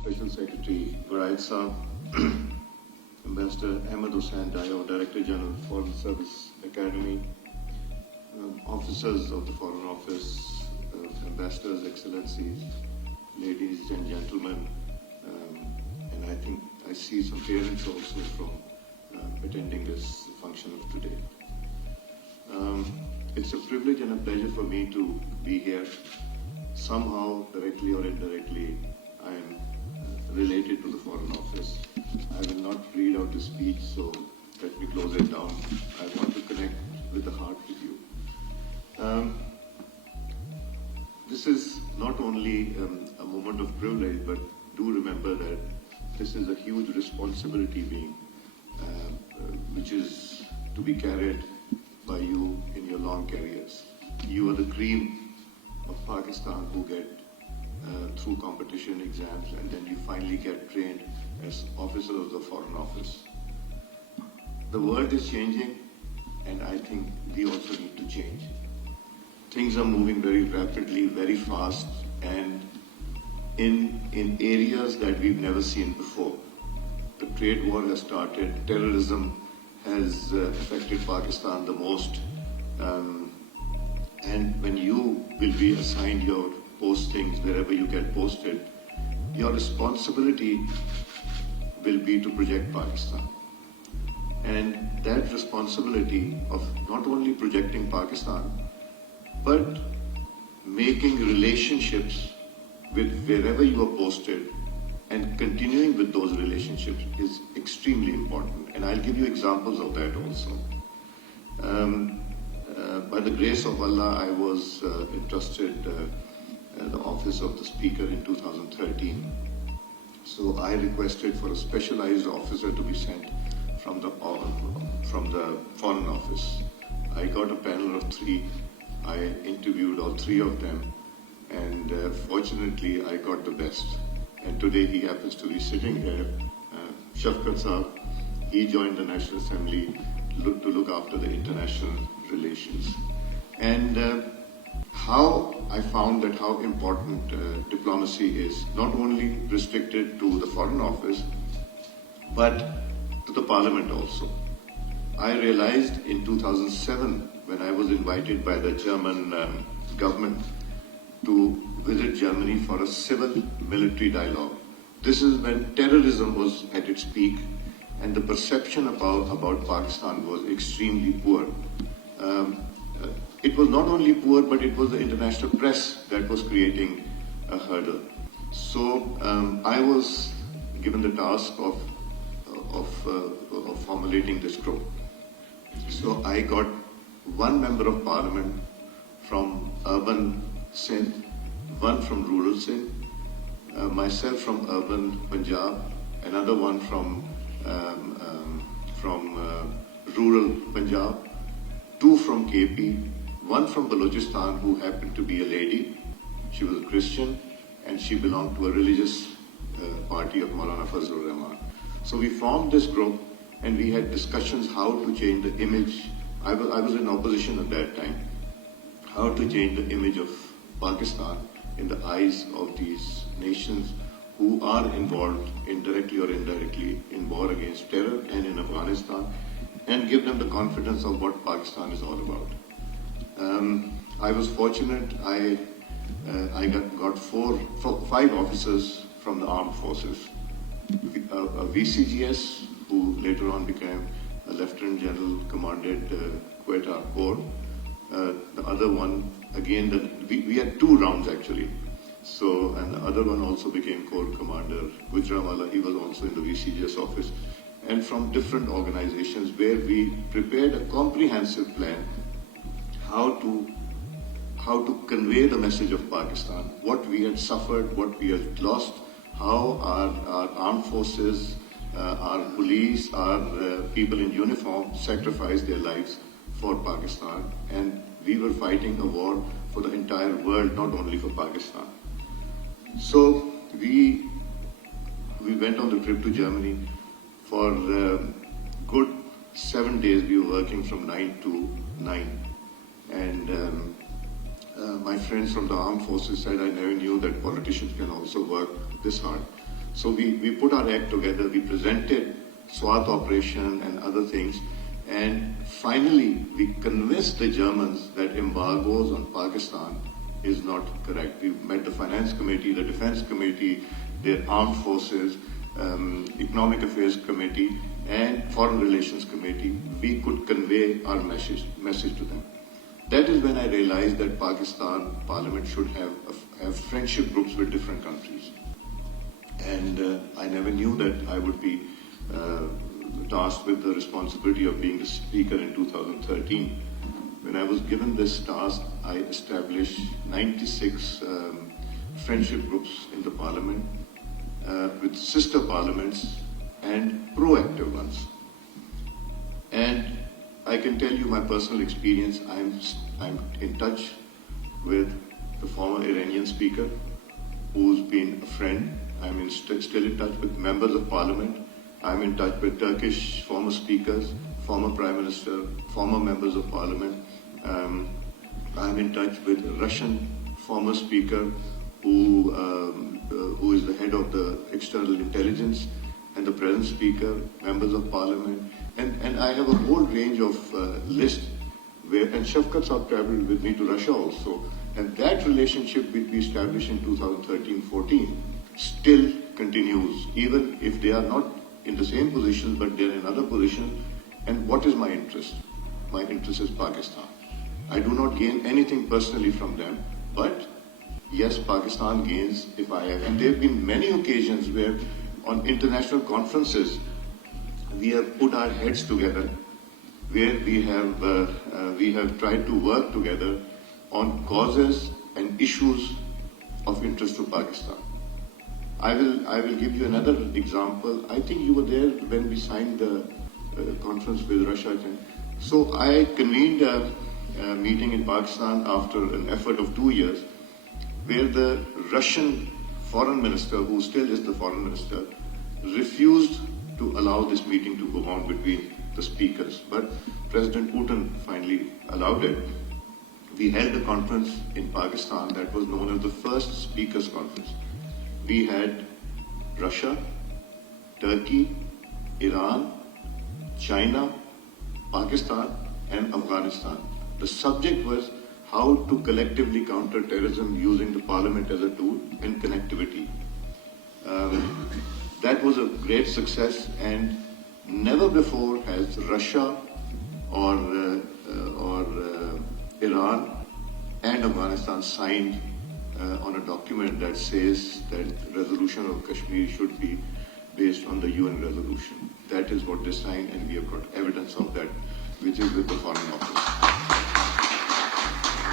Special Secretary Varaid Saab, Ambassador Ahmed Hussain Dayo, Director General, Foreign Service Academy, officers of the Foreign Office, ambassadors, excellencies, ladies and gentlemen, and I think I see some parents also from attending this function of today. It's a privilege and a pleasure for me to be here. Somehow, directly or indirectly, I am related to the Foreign Office. I will not read out the speech, so let me close it down. I want to connect with the heart with you. This is not only a moment of privilege, but do remember that this is a huge responsibility which is to be carried by you in your long careers. You are the cream of Pakistan who get through competition exams, and then you finally get trained as officer of the Foreign Office. The world is changing, and I think we also need to change. Things are moving very rapidly, very fast, and in areas that we've never seen before. The trade war has started, terrorism has affected Pakistan the most, and when you will be assigned your postings wherever you get posted, your responsibility will be to project Pakistan. And that responsibility of not only projecting Pakistan, but making relationships with wherever you are posted and continuing with those relationships is extremely important. And I'll give you examples of that also. By the grace of Allah, I was entrusted the office of the Speaker in 2013. So I requested for a specialized officer to be sent from the Foreign Office. I got a panel of 3. I interviewed all 3 of them, and fortunately I got the best. And today he happens to be sitting here, Shafkat Saab. He joined the National Assembly to look after the international relations. And how I found that how important diplomacy is, not only restricted to the Foreign Office, but to the Parliament also. I realized in 2007, when I was invited by the German government to visit Germany for a civil-military dialogue. This is when terrorism was at its peak, and the perception about Pakistan was extremely poor. It was not only poor, but it was the international press that was creating a hurdle. So I was given the task of formulating this group. So I got 1 member of Parliament from urban Sindh, 1 from rural Sindh, myself from urban Punjab, another one from rural Punjab, 2 from KP, 1 from Balochistan who happened to be a lady. She was a Christian and she belonged to a religious party of Maulana Fazlur Rahman. So we formed this group and we had discussions how to change the image. I was in opposition at that time. How to change the image of Pakistan in the eyes of these nations who are involved, indirectly or indirectly, in war against terror and in Afghanistan, and give them the confidence of what Pakistan is all about. I was fortunate. I got 5 officers from the armed forces. A VCGS, who later on became a Lieutenant General, commanded Quetta Corps. The other one, again, we had 2 rounds actually. So, and the other one also became Corps Commander Gujranwala. He was also in the VCGS office. And from different organizations where we prepared a comprehensive plan how to convey the message of Pakistan, what we had suffered, what we had lost, how our armed forces, our police, our people in uniform sacrificed their lives for Pakistan, and we were fighting a war for the entire world, not only for Pakistan. So we went on the trip to Germany. For good 7 days we were working from 9 to 9, and my friends from the armed forces said, I never knew that politicians can also work this hard. So we put our act together, we presented SWAT operation and other things, and finally we convinced the Germans that embargoes on Pakistan is not correct. We met the Finance Committee, the Defense Committee, their Armed Forces, Economic Affairs Committee, and Foreign Relations Committee. We could convey our message to them. That is when I realized that Pakistan Parliament should have friendship groups with different countries. And I never knew that I would be tasked with the responsibility of being the speaker in 2013. When I was given this task, I established 96 friendship groups in the Parliament with sister parliaments and proactive ones. And I can tell you my personal experience. I'm in touch with the former Iranian speaker, who's been a friend. I'm still in touch with members of parliament. I'm in touch with Turkish former speakers, former prime minister, former members of parliament. I'm in touch with a Russian former speaker who is the head of the external intelligence, and the present speaker, members of parliament. And I have a whole range of list and Shafkat Saab traveled with me to Russia also. And that relationship which we established in 2013-14 still continues, even if they are not in the same position, but they're in other position. And what is my interest? My interest is Pakistan. I do not gain anything personally from them, but yes, Pakistan gains if I have. And there have been many occasions where on international conferences, we have put our heads together, where we have tried to work together on causes and issues of interest to Pakistan. I will give you another example. I think you were there when we signed the conference with Russia. So I convened a meeting in Pakistan after an effort of 2 years, where the Russian foreign minister, who still is the foreign minister, refused to allow this meeting to go on between the speakers. But President Putin finally allowed it. We held a conference in Pakistan that was known as the First Speakers Conference. We had Russia, Turkey, Iran, China, Pakistan, and Afghanistan. The subject was how to collectively counter terrorism using the parliament as a tool and connectivity. That was a great success, and never before has Russia or Iran and Afghanistan signed on a document that says that resolution of Kashmir should be based on the UN resolution. That is what they signed, and we have got evidence of that, which is with the Foreign Office.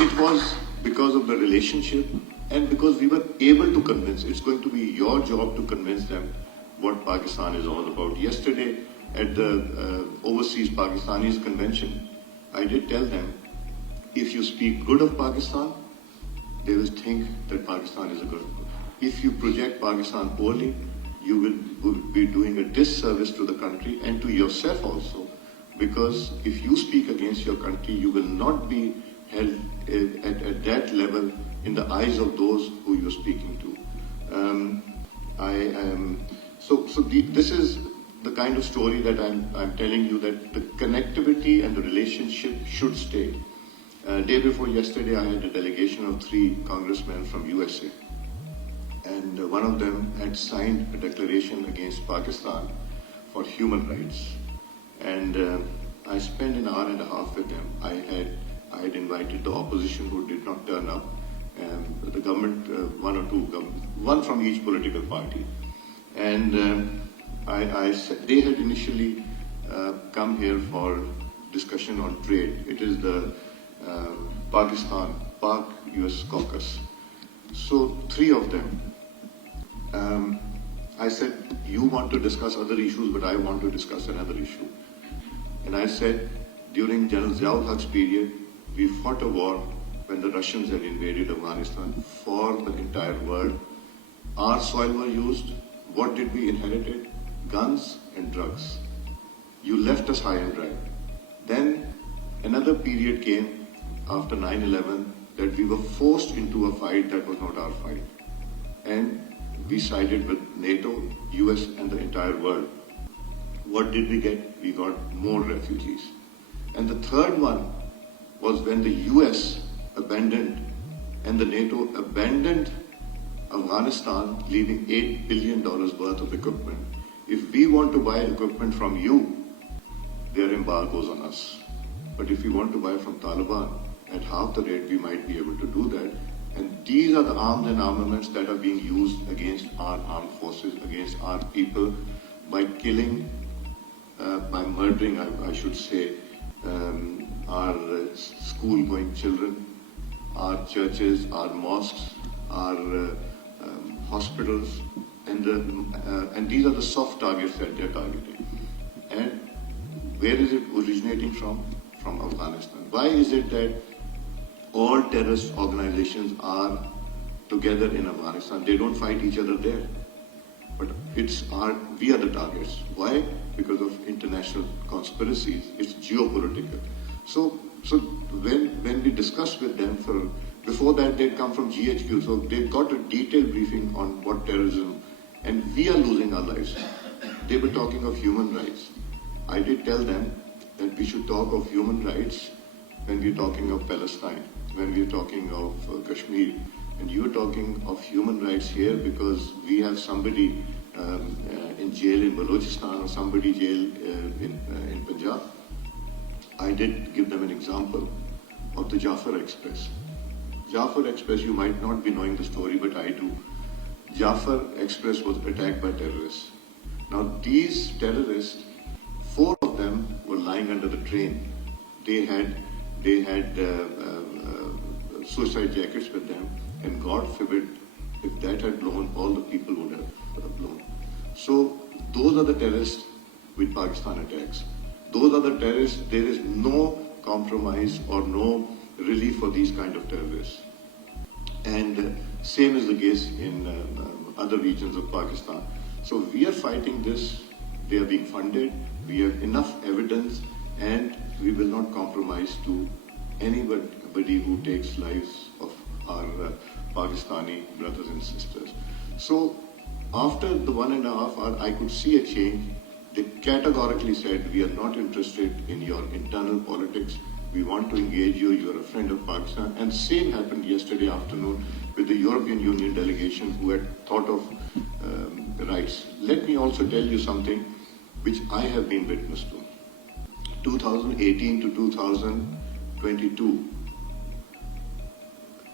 It was because of the relationship and because we were able to convince. It's going to be your job to convince them what Pakistan is all about. Yesterday at the Overseas Pakistanis Convention, I did tell them, if you speak good of Pakistan, they will think that Pakistan is a good. If you project Pakistan poorly, you will be doing a disservice to the country and to yourself also, because if you speak against your country, you will not be held at that level in the eyes of those who you're speaking to. This is the kind of story that I'm telling you, that the connectivity and the relationship should stay. Day before yesterday, I had a delegation of 3 congressmen from USA, and one of them had signed a declaration against Pakistan for human rights. And I spent an hour and a half with them. I had invited the opposition who did not turn up, and the government, one from each political party. And I said, they had initially come here for discussion on trade. It is the Pak-US caucus. So 3 of them, I said, you want to discuss other issues, but I want to discuss another issue. And I said, during General Ziaul Haq's period, we fought a war when the Russians had invaded Afghanistan for the entire world. Our soil was used. What did we inherit? Guns and drugs. You left us high and dry. Then another period came after 9/11 that we were forced into a fight that was not our fight. And We sided with NATO, US and the entire world. What did we get? We got more refugees. And the third one was when the US abandoned and the NATO abandoned Afghanistan, leaving $8 billion worth of equipment. If we want to buy equipment from you, there are embargoes on us. But if we want to buy from Taliban at half the rate, we might be able to do that. And these are the arms and armaments that are being used against our armed forces, against our people, by killing, by murdering, I should say, our school-going children, our churches, our mosques, our hospitals, and these are the soft targets that they're targeting. And where is it originating from? From Afghanistan. Why is it that all terrorist organizations are together in Afghanistan? They don't fight each other there. But we are the targets. Why? Because of international conspiracies. It's geopolitical. So when we discuss with them, before that they'd come from GHQ, so they've got a detailed briefing on what terrorism, and we are losing our lives. They were talking of human rights. I did tell them that we should talk of human rights when we're talking of Palestine, when we're talking of Kashmir. And you're talking of human rights here because we have somebody in jail in Balochistan or somebody jail in Punjab. I did give them an example of the Jafar Express. Jafar Express, you might not be knowing the story, but I do. Jafar Express was attacked by terrorists. Now these terrorists, 4 of them were lying under the train. They had suicide jackets with them, and God forbid, if that had blown, all the people would have blown. So those are the terrorists with Pakistan attacks. Those are the terrorists. There is no compromise or no relief for these kind of terrorists. And same is the case in other regions of Pakistan. So we are fighting this. They are being funded. We have enough evidence, and we will not compromise to anybody who takes lives of our Pakistani brothers and sisters. So after the 1.5 hours, I could see a change. They categorically said, we are not interested in your internal politics. We want to engage you. You are a friend of Pakistan. And same happened yesterday afternoon with the European Union delegation who had thought of rights. Let me also tell you something which I have been witness to. 2018 to 2022,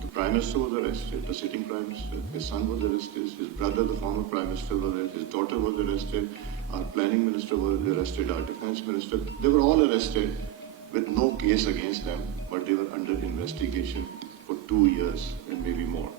the Prime Minister was arrested, the sitting Prime Minister, his son was arrested, his brother, the former Prime Minister, was arrested, his daughter was arrested, our Planning Minister was arrested, our Defence Minister. They were all arrested with no case against them, but they were under investigation for 2 years and maybe more.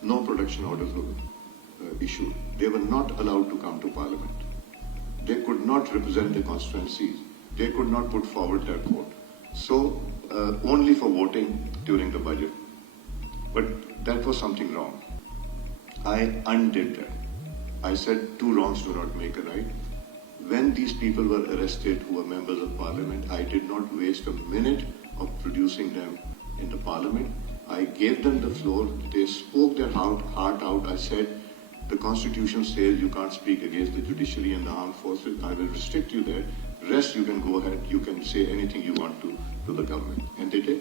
No protection orders were issued. They were not allowed to come to Parliament. They could not represent their constituencies. They could not put forward their vote. So only for voting during the budget. But that was something wrong. I undid that. I said 2 wrongs do not make a right. When these people were arrested who were members of Parliament, I did not waste a minute of producing them in the Parliament. I gave them the floor. They spoke their heart out. I said, the Constitution says you can't speak against the judiciary and the armed forces. I will restrict you there. Rest, you can go ahead. You can say anything you want to the government. And they did.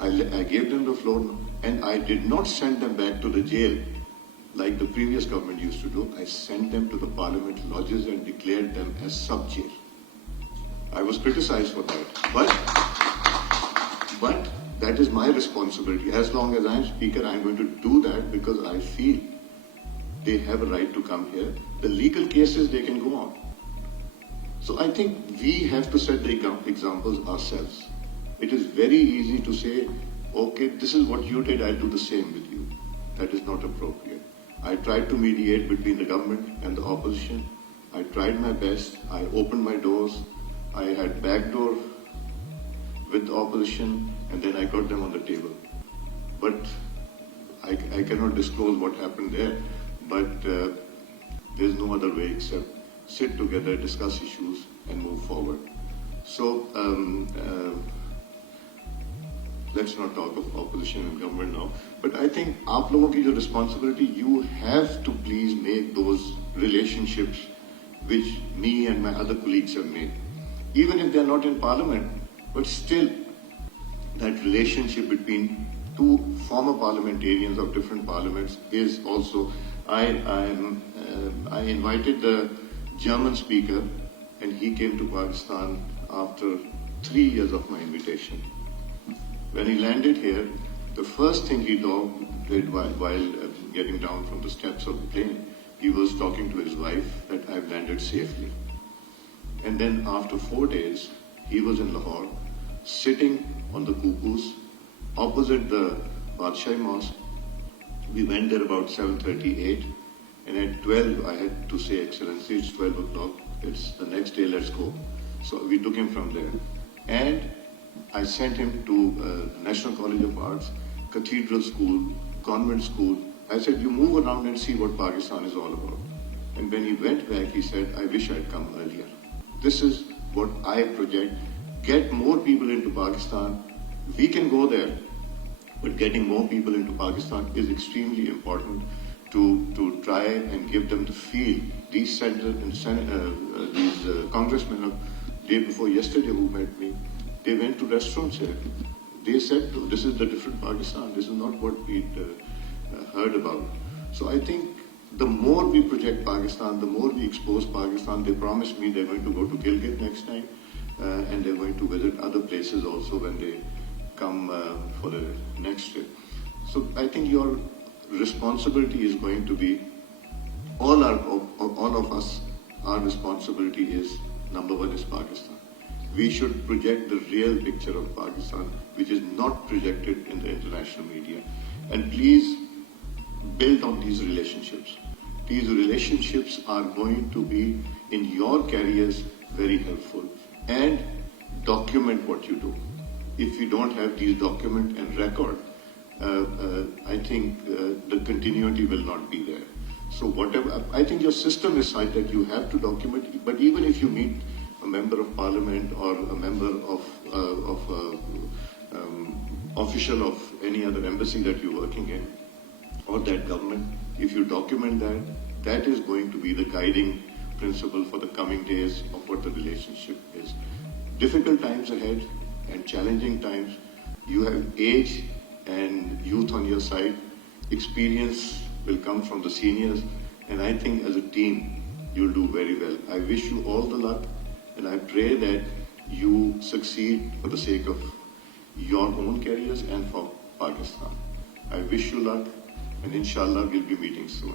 I gave them the floor, and I did not send them back to the jail like the previous government used to do. I sent them to the Parliament lodges and declared them as sub-jail. I was criticized for that. But that is my responsibility. As long as I'm Speaker, I'm going to do that because I feel they have a right to come here. The legal cases, they can go on. So I think we have to set the examples ourselves. It is very easy to say, okay, this is what you did, I'll do the same with you. That is not appropriate. I tried to mediate between the government and the opposition. I tried my best. I opened my doors. I had backdoor with the opposition, and then I got them on the table. But I cannot disclose what happened there, but there's no other way except sit together, discuss issues, and move forward. So let's not talk of opposition and government now. But I think आप लोगों की जो responsibility, you have to please make those relationships which me and my other colleagues have made. Even if they're not in parliament, but still that relationship between two former parliamentarians of different parliaments is also. I invited the German speaker, and he came to Pakistan after 3 years of my invitation. When he landed here, the first thing he did while getting down from the steps of the plane, he was talking to his wife that I've landed safely. And then after 4 days, he was in Lahore, sitting on the cuckoos opposite the Badshai Mosque. We went there about 7:38, and at 12 I had to say, Excellency, it's 12 o'clock, it's the next day, let's go. So we took him from there. And I sent him to National College of Arts, Cathedral School, Convent School. I said, you move around and see what Pakistan is all about. And when he went back, he said, I wish I'd come earlier. This is what I project. Get more people into Pakistan. We can go there, but getting more people into Pakistan is extremely important to try and give them the feel. These congressmen day before yesterday who met me, they went to restaurants here. They said, this is the different Pakistan. This is not what we'd heard about. So I think the more we project Pakistan, the more we expose Pakistan. They promised me they're going to go to Gilgit next time, and they're going to visit other places also when they come for the next trip. So I think your responsibility is going to be, all of us, our responsibility is, number one is Pakistan. We should project the real picture of Pakistan, which is not projected in the international media. And please build on these relationships. These relationships are going to be in your careers very helpful. And document what you do. If you don't have these document and record, I think the continuity will not be there. So whatever, I think your system is such that you have to document, but even if you meet a member of parliament or a member of official of any other embassy that you're working in, or that government, if you document that, that is going to be the guiding principle for the coming days of what the relationship is. Difficult times ahead and challenging times, you have age and youth on your side. Experience will come from the seniors, and I think as a team, you'll do very well. I wish you all the luck, and I pray that you succeed for the sake of your own careers and for Pakistan. I wish you luck, and inshallah we'll be meeting soon.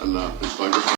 Allah Hafiz, Pakistan.